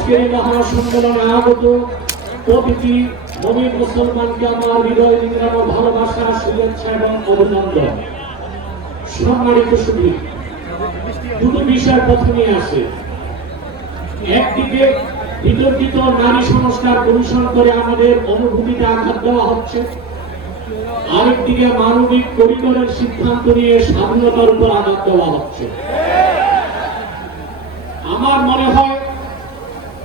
আজকের এই মহাসম্মেলনে আগত প্রতিটি নবীন মুসলমানকে আমার হৃদয় নিংড়ানো ভালোবাসা, শুভেচ্ছা এবং অভিনন্দন। সম্মানিত সুধী দুটো বিষয় প্রথমে আসে একদিকে বিতর্কিত নারী সংস্কার কমিশন করে আমাদের অনুভূতিতে আঘাত দেওয়া হচ্ছে। আরেকদিকে মানবিক করিডোরের সিদ্ধান্ত নিয়ে স্বাধীনতার উপর আঘাত দেওয়া হচ্ছে। আমার মনে হয়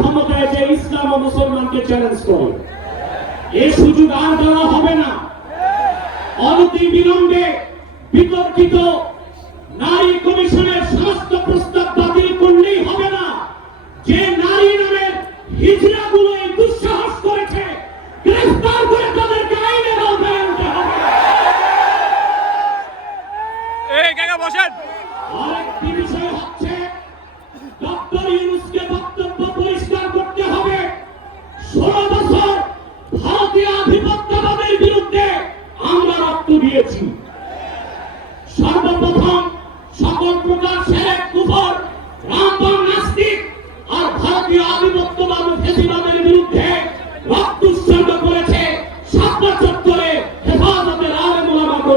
ক্ষমতায় যে ইসলাম ও মুসলমানকে চ্যালেঞ্জ করে। এই সুযোগ আর দেওয়া হবে না। অনতি বিলম্বে বিতর্কিত নারী কমিশনের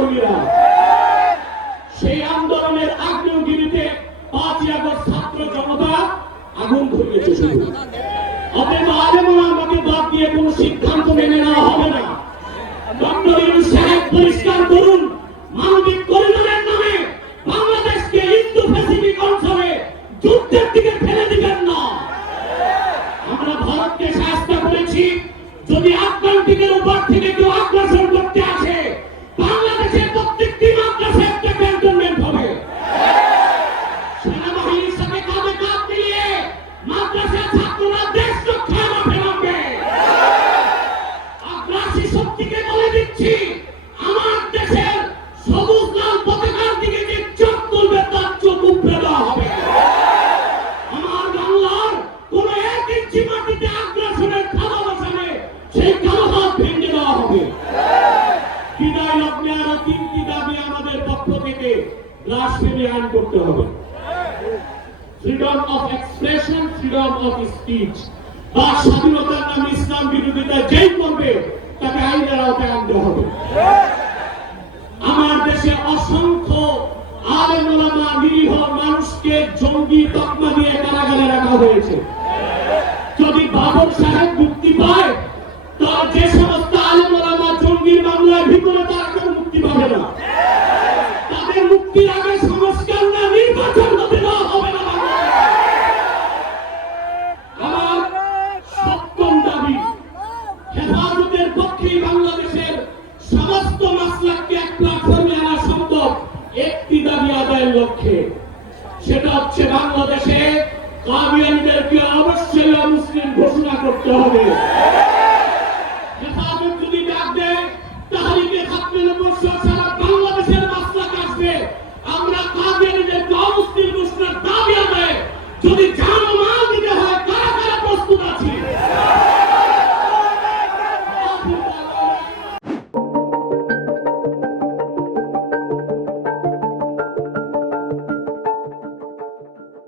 কর্মীরা, সেই আন্দোলনের আগ্নেয়গিরিতে পাঁচই আগস্ট ছাত্র জনতা আগুন ধরিয়েছে শুধু। যুদ্ধের দিকে দিবেন না। আমরা ভারতকে সাহায্য করেছি, যদি আটলান্টিকের উপর থেকে কেউ আগ্রাসন করতে আসে বাংলাদেশের প্রত্যেকটি মাদ্রাসা একটা ক্যান্টনমেন্ট হবে। সেনাবাহিনীর সাথে কাঁধে কাঁধ মিলিয়ে মাদ্রাসা ছাত্ররা দেশ রক্ষায় মাঠে নামবে। আগ্রাসী শক্তিকে বলে দিচ্ছি আরও তিনটি দাবি আমাদের পক্ষ থেকে রাষ্ট্রীয় আইন করতে হবে। Freedom of expression freedom of speech বা স্বাধীনতার নামে ইসলাম বিরোধিতা যেই করবে, তাকে আইনের আওতায় আনতে হবে। আমার দেশে অসংখ্য আলেম নিরীহ মানুষকে জঙ্গি তকমা দিয়ে কারাগারে রাখা হয়েছে। পাবে না। তাদের মুক্তির আগে সংস্কার না, নির্বাচন হতে দেওয়া হবে না সমস্ত মাসলাককে এক আদায়ের লক্ষ্যে। সেটা হচ্ছে বাংলাদেশে অবশ্যই মুসলিম ঘোষণা করতে হবে।